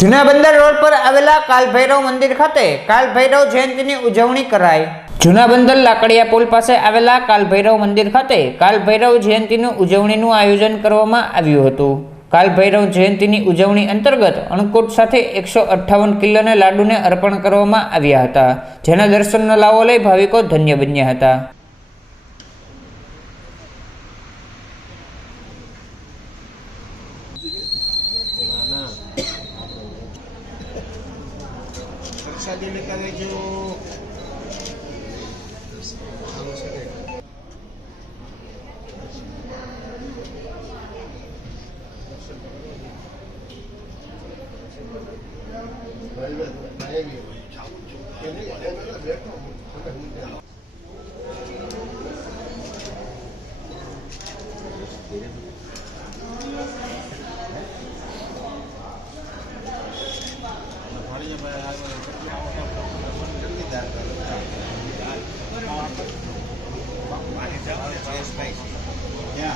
જૂના બંદર રોડ પર આવેલા કાલભૈરવ મંદિર ખાતે કાલભૈરવ જયંતિની ઉજવણી કરાઈ. જૂના બંદર લાકડિયા પુલ પાસે આવેલા કાલભૈરવ મંદિર ખાતે કાલભૈરવ જયંતિની ઉજવણીનું આયોજન કરવામાં આવ્યું હતું. કાલભૈરવ જયંતિની ઉજવણી અંતર્ગત અણકૂટ સાથે એકસો અઠ્ઠાવન કિલોના લાડુને અર્પણ કરવામાં આવ્યા હતા, જેના દર્શનનો લાવો લઈ ભાવિકો ધન્ય બન્યા હતા. મસાલી કરે જો સારું છે Thank you. Ya. spicy. Yeah.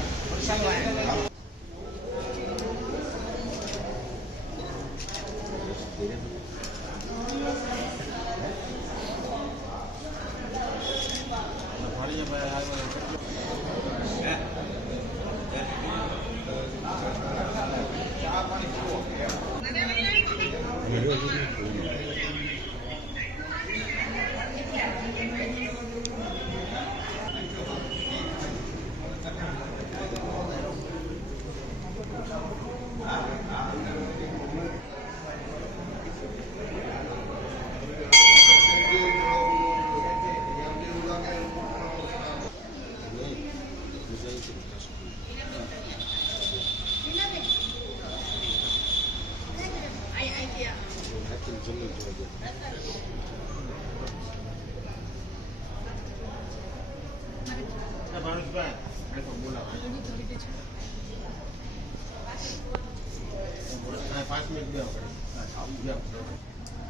પાંચ મિનિટ બે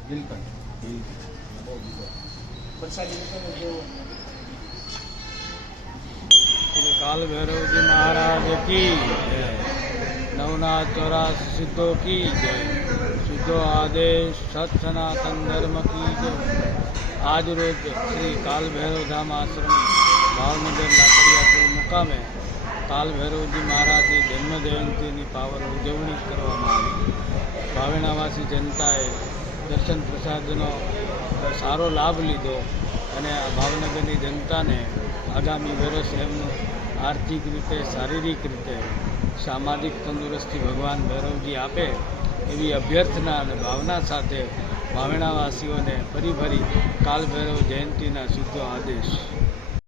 બિલકુલ પ્રસાદી લેતા રહેજો શ્રી કાલ ભૈરવજી મહારાજ કી નવનાથ ચોરાસ સિદ્ધો કી જય સિદ્ધો આદેશ સત સનાતન ધર્મ કી જય આજ રોજ શ્રી કાલ ભૈરવ ધામ આશ્રમ ભાવનગર લાકડિયાપુર મુકામે કાલ ભૈરવજી મહારાજની જન્મ જયંતિની પાવર ઉજવણી કરવામાં આવી. ભાવેણાવાસી જનતાએ દર્શન પ્રસાદનો સારો લાભ લીધો અને આ ભાવનગરની જનતાને આગામી વર્ષ એમનું આર્થિક રીતે, શારીરિક રીતે, સામાજિક તંદુરસ્તી ભગવાન ભૈરવજી આપે એવી અભ્યર્થના અને ભાવના સાથે ભાવેણાવાસીઓને ફરી ફરી કાલ ભૈરવ જયંતિના શુદ્ધ આદેશ.